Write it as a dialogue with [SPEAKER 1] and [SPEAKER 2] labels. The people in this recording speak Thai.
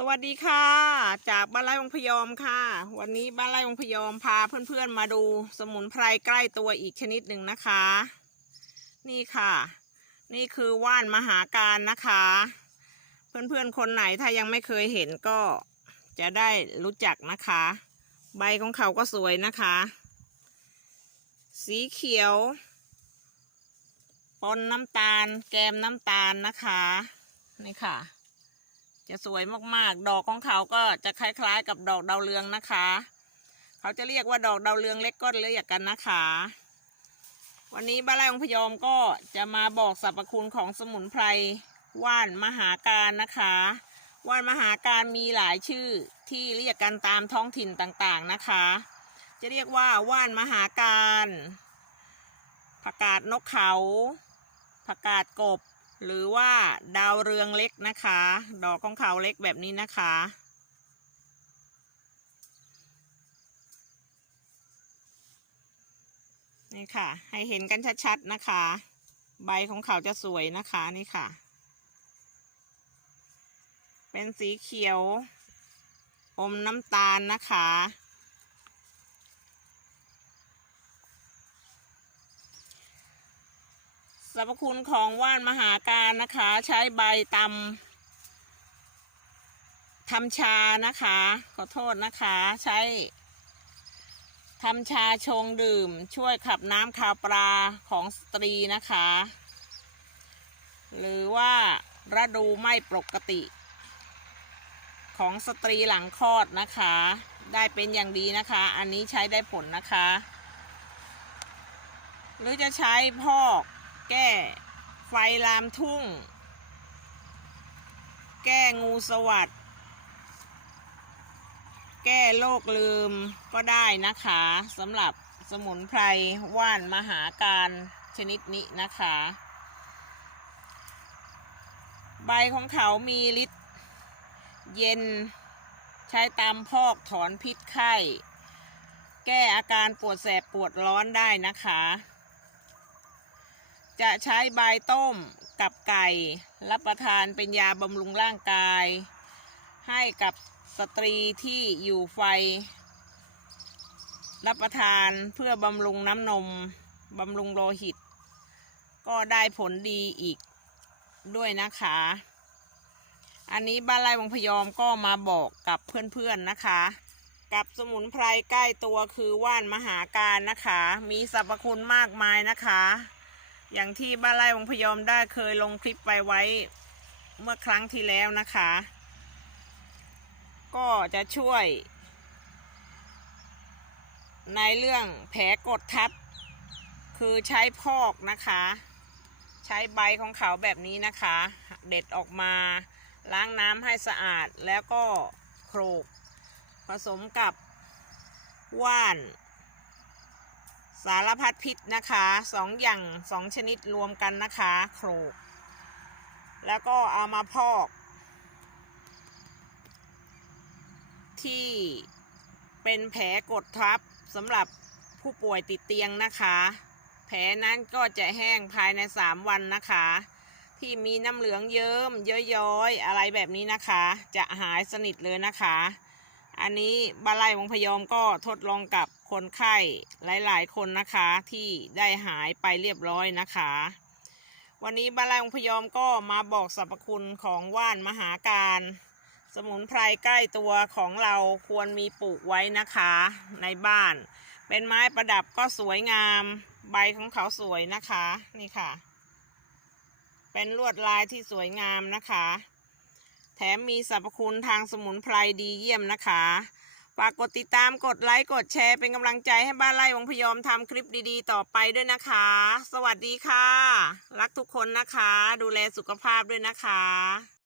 [SPEAKER 1] สวัสดีค่ะ จากบ้านไร่วงพยอมค่ะ วันนี้บ้านไร่วงพยอมพาเพื่อนๆมาดูสมุนไพรใกล้ตัวอีกชนิดหนึ่งนะคะ นี่ค่ะ นี่คือว่านมหาการนะคะ เพื่อนๆคนไหนถ้ายังไม่เคยเห็นก็จะได้รู้จักนะคะ ใบของเขาก็สวยนะคะ สีเขียวปนน้ำตาล แกมน้ำตาลนะคะ นี่ค่ะ จะสวยมากๆ ดอกของเขาก็จะคล้ายๆ กับดอกดาวเรืองนะคะ เขาจะเรียกว่าดอกดาวเรืองเล็กก็เรียกกันนะคะ วันนี้บ้านไร่องพยอมก็จะมาบอกสรรพคุณของสมุนไพรว่านมหาการนะคะ ว่านมหาการมีหลายชื่อที่เรียกกันตามท้องถิ่นต่างๆนะคะ จะเรียกว่าว่านมหาการผักกาดนกเขาผักกาดกบ หรือว่าดาวเรืองเล็กนะคะ ดอกของเขาเล็กแบบนี้นะคะ นี่ค่ะ ให้เห็นกันชัดๆนะคะ ใบของเขาจะสวยนะคะนี่ค่ะ เป็นสีเขียว อมน้ำตาลนะคะ รรพคุณของว่านมหาการนะคะ ใช้ใบตำทำชานะคะ ขอโทษนะคะ ใช้ทำชาชงดื่ม ช่วยขับน้ำคาวปลาของสตรีนะคะ หรือว่าระดูไม่ปกติ ของสตรีหลังคลอดนะคะ ได้เป็นอย่างดีนะคะ อันนี้ใช้ได้ผลนะคะ หรือจะใช้พอก แก้ ไฟลามทุ่ง แก้งูสวัสดแก้โรคลืมก็ได้นะคะสำหรับสมุนไพรว่านมหาการชนิดนี้นะคะ ใบของเขามีฤทธิ์เย็นใช้ตามพอกถอนพิษไข้ แก้อาการปวดแสบปวดร้อนได้นะคะ จะใช้ใบต้มกับไก่ รับประทานเป็นยาบำรุงร่างกาย ให้กับสตรีที่อยู่ไฟ รับประทานเพื่อบำรุงน้ำนมบำรุงโลหิต ก็ได้ผลดีอีกด้วยนะคะ อันนี้บ้านไร่วังพยอมก็มาบอกกับเพื่อนๆนะคะ กับสมุนไพรใกล้ตัวคือว่านมหาการนะคะ มีสรรพคุณมากมายนะคะ อย่างที่บ้านไร่วงพยอมได้เคยลงคลิปไปไว้เมื่อครั้งที่แล้วนะคะ ก็จะช่วย ในเรื่องแผลกดทับ คือใช้พอกนะคะ ใช้ใบของเขาแบบนี้นะคะ เด็ดออกมาล้างน้ำให้สะอาดแล้วก็โขลกผสมกับว่าน สารพัดพิษนะคะสองอย่างสองชนิดรวมกันนะคะโขลกแล้วก็เอามาพอก ที่เป็นแผลกดทับสำหรับผู้ป่วยติดเตียงนะคะ แผลนั้นก็จะแห้งภายใน 3 วันนะคะ ที่มีน้ำเหลืองเยิ้มย้อยๆ อะไรแบบนี้นะคะ จะหายสนิทเลยนะคะ อันนี้บาไร่วงพยอมก็ทดลองกับคนไข้หลาย ๆ คนนะคะที่ได้หายไปเรียบร้อยนะคะ วันนี้บาไร่วงพยอมก็มาบอกสรรพคุณของว่านมหาการ สมุนไพรใกล้ตัวของเราควรมีปลูกไว้นะคะในบ้าน เป็นไม้ประดับก็สวยงาม ใบของเขาสวยนะคะนี่ค่ะ เป็นลวดลายที่สวยงามนะคะ แถมมีสรรพคุณทางสมุนไพรดีเยี่ยมนะคะฝากกดติดตามกดไลค์กดแชร์เป็นกำลังใจให้บ้านไร่วงพยอมทำคลิปดีๆ ต่อไปด้วยนะคะ สวัสดีค่ะ รักทุกคนนะคะ ดูแลสุขภาพด้วยนะคะ